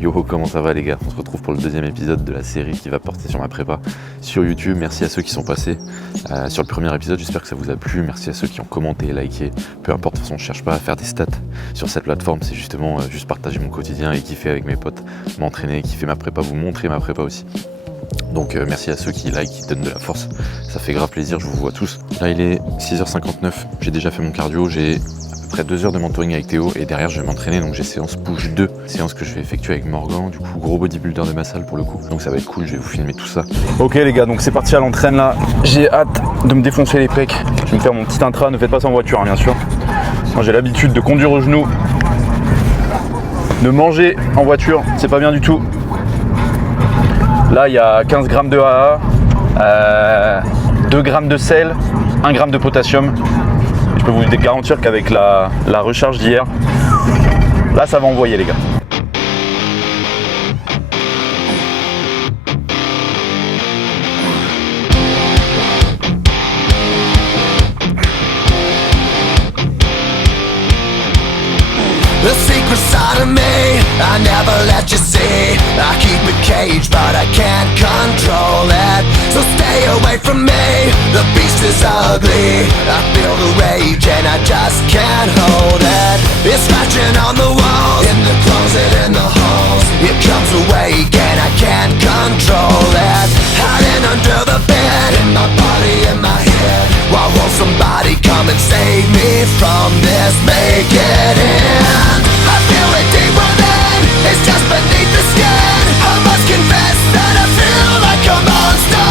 Yo, comment ça va les gars? On se retrouve pour le deuxième épisode de la série qui va porter sur ma prépa sur YouTube. Merci à ceux qui sont passés sur le premier épisode, j'espère que ça vous a plu. Merci à ceux qui ont commenté, liké, peu importe, de toute façon je cherche pas à faire des stats sur cette plateforme, c'est justement juste partager mon quotidien et kiffer avec mes potes, m'entraîner, kiffer ma prépa, vous montrer ma prépa aussi. Donc merci à ceux qui like, qui donnent de la force, ça fait grave plaisir, je vous vois tous. Là il est 6h59, j'ai déjà fait mon cardio, j'ai à peu près 2 heures de mentoring avec Théo et derrière je vais m'entraîner, donc j'ai séance push 2, séance que je vais effectuer avec Morgan, du coup gros bodybuilder de ma salle pour le coup, donc ça va être cool, je vais vous filmer tout ça. Ok les gars, donc c'est parti à l'entraîne là, j'ai hâte de me défoncer les pecs, je vais me faire mon petit intra, ne faites pas ça en voiture hein, bien sûr. Moi j'ai l'habitude de conduire au genou, de manger en voiture, c'est pas bien du tout. Là il y a 15 grammes de AA, 2 grammes de sel, 1 gramme de potassium. Je peux vous garantir qu'avec la recharge d'hier, là ça va envoyer les gars. The secret side of me, I never let you see. I keep it caged, but I can't control it. So stay away from me, the beast is ugly. I feel the rage and I just can't hold it. It's scratching on the walls, in the closet, in the halls. It comes awake and I can't control it. Hiding under the bed, in my body, in my head. Why won't somebody come and save me from this? Make it end. I feel it deep within, it's just beneath the skin. I must confess that I feel like a monster.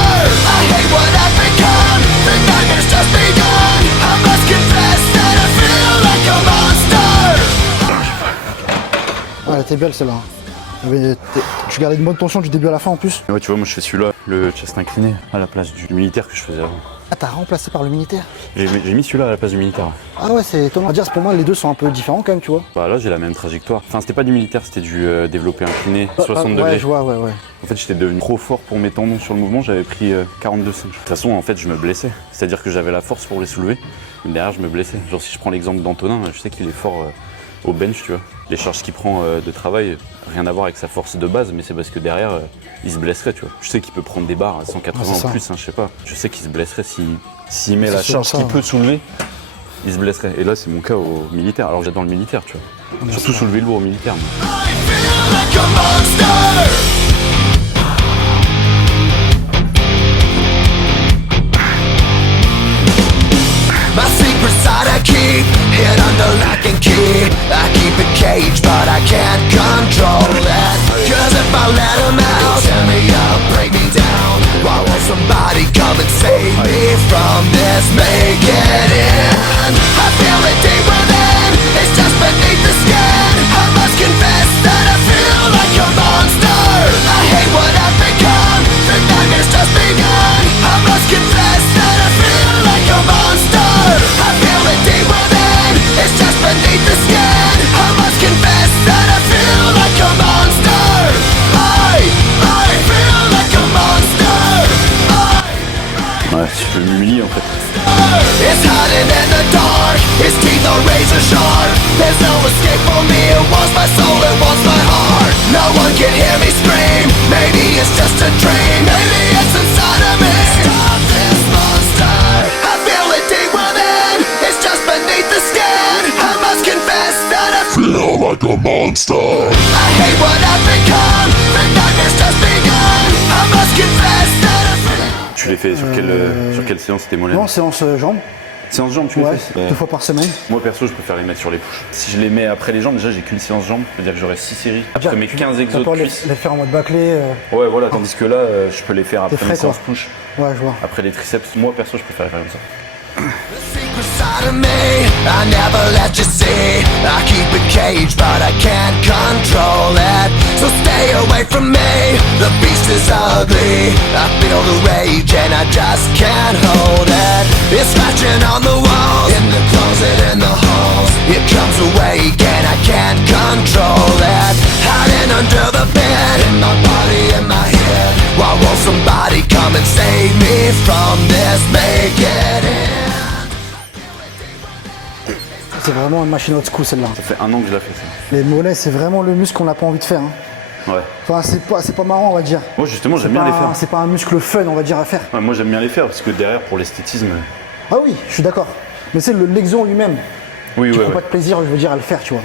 I hate what I've become, the nightmare's just begun. I must confess that I feel like a monster. Ah, elle était belle celle-là. Tu gardais une bonne tension du début à la fin en plus. Ouais tu vois moi je fais celui-là, le chest incliné à la place du militaire que je faisais avant. Ah, t'as remplacé par le militaire? J'ai mis celui-là à la place du militaire. Ah ouais, c'est étonnant. À dire, pour moi, les deux sont un peu différents quand même, tu vois. Bah là j'ai la même trajectoire. Enfin c'était pas du militaire, c'était du développé incliné 60 degrés. Ouais, je vois, ouais. En fait j'étais devenu trop fort pour mes tendons sur le mouvement, j'avais pris 42,5. De toute façon en fait je me blessais. C'est-à-dire que j'avais la force pour les soulever, mais derrière je me blessais. Genre si je prends l'exemple d'Antonin, je sais qu'il est fort au bench, tu vois. Les charges qu'il prend de travail, rien à voir avec sa force de base, mais c'est parce que derrière il se blesserait, tu vois. Je sais qu'il peut prendre des barres à 180 en plus, hein, je sais pas. Je sais qu'il se blesserait s'il met la charge qu'il peut soulever, il se blesserait. Et là c'est mon cas au militaire. Alors j'adore le militaire, tu vois. Surtout soulever le lourd au militaire. Mais... I feel like a monster. My secret side I keep hid under lock and key. I keep it caged, but I can't control it. Cause if I let him out, tear me up, break me down. Why won't somebody come and save me from this? Make it end. I feel it deep within, it's just beneath the skin. I must confess that I feel like a monster. I hate what I've become, the nightmare's just begun. I must confess that I feel like a monster. I feel it deep within, it's just beneath the skin. I must confess that I feel like a monster. I feel like a monster. Ouais, je peux m'humilier en fait. It's hiding in the dark, its teeth are razor sharp. There's no escape for me, it wants my soul, it wants my heart. No one can hear me scream, maybe it's just a dream. Maybe it's inside of me. Stop this monster. I feel it deep within, it's just beneath the skin. I must confess that I feel like a monster. I hate what I've become, the nightmare's just begun. I must confess that I feel. Tu les fais sur quelle séance tes mollets? Non, séance jambes. Séance jambes tu les Ouais, fais? 2 fois par semaine. Moi perso je préfère les mettre sur les push. Si je les mets après les jambes, déjà j'ai qu'une séance jambes, c'est-à-dire que j'aurai 6 séries. Après mes 15 exos de cuisses. Les faire en mode bâclé. Ouais voilà, tandis que là je peux les faire après frais, mes séances quoi. push. Ouais, je vois. Ah, Après les triceps, moi perso je préfère les faire comme ça. The secret side of me, I never let you see. I keep it caged, but I can't control it. So stay away from me, the beast is ugly. I feel the rage and I just can't hold it. It's scratching on the walls, in the closet, in the halls. It comes awake and I can't control it. Hiding under the bed, in my body, in my head. Why won't somebody come and save me from this? Make it end. C'est vraiment une machine old school celle-là. Ça fait 1 an que je la fais ça. Les mollets, c'est vraiment le muscle qu'on n'a pas envie de faire. Hein. Ouais. Enfin, c'est pas marrant, on va dire. Moi, justement, j'aime bien les faire. C'est pas un muscle fun, on va dire, à faire. Ouais, moi, j'aime bien les faire parce que derrière, pour l'esthétisme. Ah oui, je suis d'accord. Mais c'est l'exo lui-même. Oui, Tu ouais. prends pas de plaisir, je veux dire, à le faire, tu vois.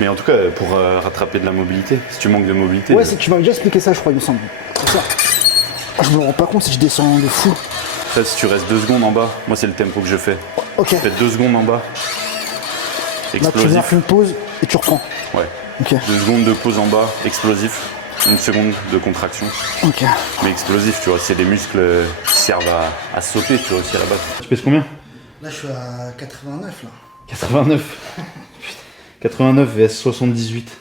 Mais en tout cas, pour rattraper de la mobilité, si tu manques de mobilité. Ouais, c'est que tu m'avais déjà expliqué ça, je crois, il me semble. C'est ça. Ah, je me rends pas compte si je descends de fou. En fait, si tu restes 2 secondes en bas, moi, c'est le tempo que je fais. Ok. Tu fais 2 secondes en bas. Là, tu viens, Explosif. fais une pause et tu reprends. Ouais. Ok. 2 secondes de pause en bas, explosif. 1 seconde de contraction. Ok. Mais explosif, tu vois, c'est des muscles qui servent à sauter, tu vois, aussi à la base. Tu pèses combien? Là, je suis à 89, là. 89. 89 vs 78.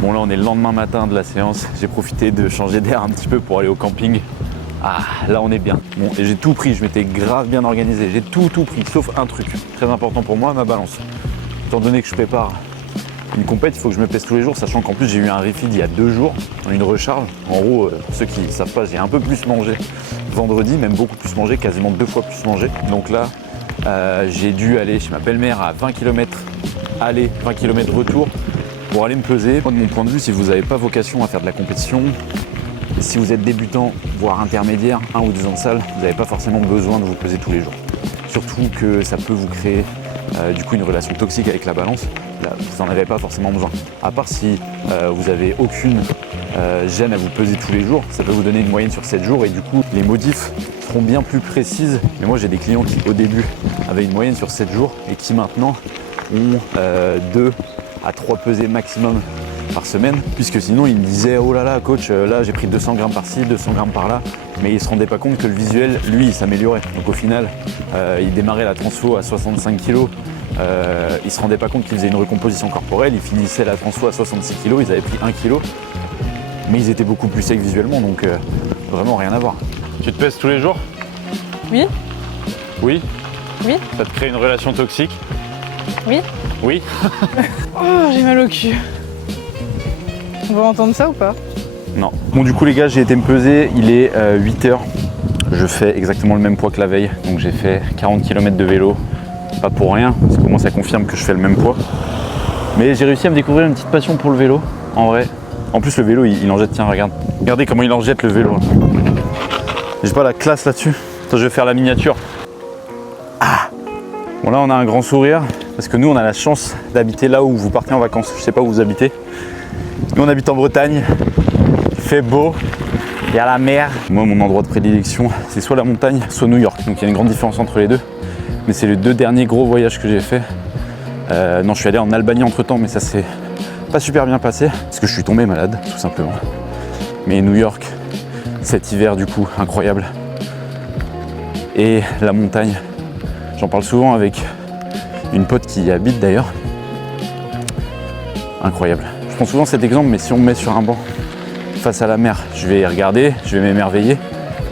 Bon là on est le lendemain matin de la séance, j'ai profité de changer d'air un petit peu pour aller au camping. Ah là on est bien. Bon et j'ai tout pris, je m'étais grave bien organisé, j'ai tout pris, sauf un truc très important pour moi, ma balance. Étant donné que je prépare une compète, il faut que je me pèse tous les jours, sachant qu'en plus j'ai eu un refeed il y a 2 jours, une recharge. En gros, pour ceux qui ne savent pas, j'ai un peu plus mangé vendredi, même beaucoup plus mangé, quasiment 2 fois plus mangé. Donc là, j'ai dû aller chez ma belle-mère à 20 km aller, 20 km retour pour aller me peser. Moi, de mon point de vue, si vous n'avez pas vocation à faire de la compétition, si vous êtes débutant, voire intermédiaire, 1 ou 2 ans de salle, vous n'avez pas forcément besoin de vous peser tous les jours. Surtout que ça peut vous créer du coup une relation toxique avec la balance. Là, vous n'en avez pas forcément besoin. À part si vous n'avez aucune gêne à vous peser tous les jours, ça peut vous donner une moyenne sur 7 jours et du coup les modifs seront bien plus précises. Mais moi j'ai des clients qui au début avaient une moyenne sur 7 jours et qui maintenant ont 2 à 3 pesées maximum par semaine, puisque sinon ils me disaient oh là là coach, là j'ai pris 200 grammes par-ci, 200 grammes par-là, mais ils ne se rendaient pas compte que le visuel, lui, il s'améliorait. Donc au final, il démarrait la transfo à 65 kg, ils ne se rendaient pas compte qu'ils faisaient une recomposition corporelle, ils finissaient la transfo à 66 kg, ils avaient pris 1 kg, mais ils étaient beaucoup plus secs visuellement, donc vraiment rien à voir. Tu te pèses tous les jours? Oui. Oui. Oui. Ça te crée une relation toxique? Oui. Oui. Oh, j'ai mal au cul. On va entendre ça ou pas? Non. Bon du coup les gars, j'ai été me peser, il est 8h. Je fais exactement le même poids que la veille, donc j'ai fait 40 km de vélo. Pas pour rien, parce que moi ça confirme que je fais le même poids. Mais j'ai réussi à me découvrir une petite passion pour le vélo, en vrai. En plus le vélo il en jette, tiens regarde. Regardez comment il en jette le vélo. J'ai pas la classe là-dessus. Attends, je vais faire la miniature. Ah. Bon là on a un grand sourire, parce que nous on a la chance d'habiter là où vous partez en vacances. Je sais pas où vous habitez. Nous on habite en Bretagne, il fait beau, il y a la mer. Moi mon endroit de prédilection c'est soit la montagne, soit New York. Donc il y a une grande différence entre les deux. Mais c'est les 2 derniers gros voyages que j'ai fait. Non je suis allé en Albanie entre temps mais ça s'est pas super bien passé. Parce que je suis tombé malade tout simplement. Mais New York, cet hiver du coup incroyable. Et la montagne, j'en parle souvent avec une pote qui y habite d'ailleurs. Incroyable. Je prends souvent cet exemple, mais si on me met sur un banc face à la mer, je vais regarder, je vais m'émerveiller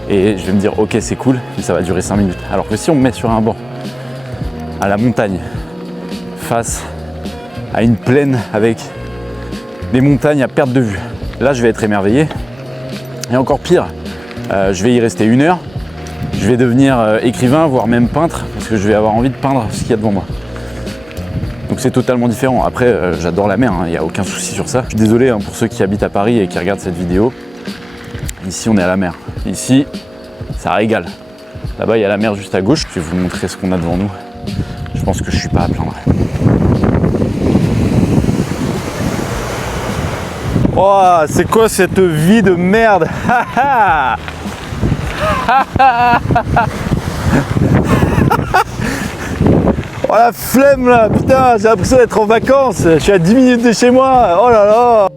et je vais me dire ok c'est cool, mais ça va durer 5 minutes. Alors que si on me met sur un banc à la montagne, face à une plaine avec des montagnes à perte de vue, là je vais être émerveillé. Et encore pire, je vais y rester 1 heure, je vais devenir écrivain, voire même peintre, parce que je vais avoir envie de peindre ce qu'il y a devant moi. Donc c'est totalement différent. Après, j'adore la mer, il n'y a aucun souci sur ça. Je suis désolé pour ceux qui habitent à Paris et qui regardent cette vidéo. Ici, on est à la mer. Ici, ça régale. Là-bas, il y a la mer juste à gauche. Je vais vous montrer ce qu'on a devant nous. Je pense que je suis pas à plaindre. Oh, c'est quoi cette vie de merde? Oh la flemme là, putain, j'ai l'impression d'être en vacances, je suis à 10 minutes de chez moi, oh là là.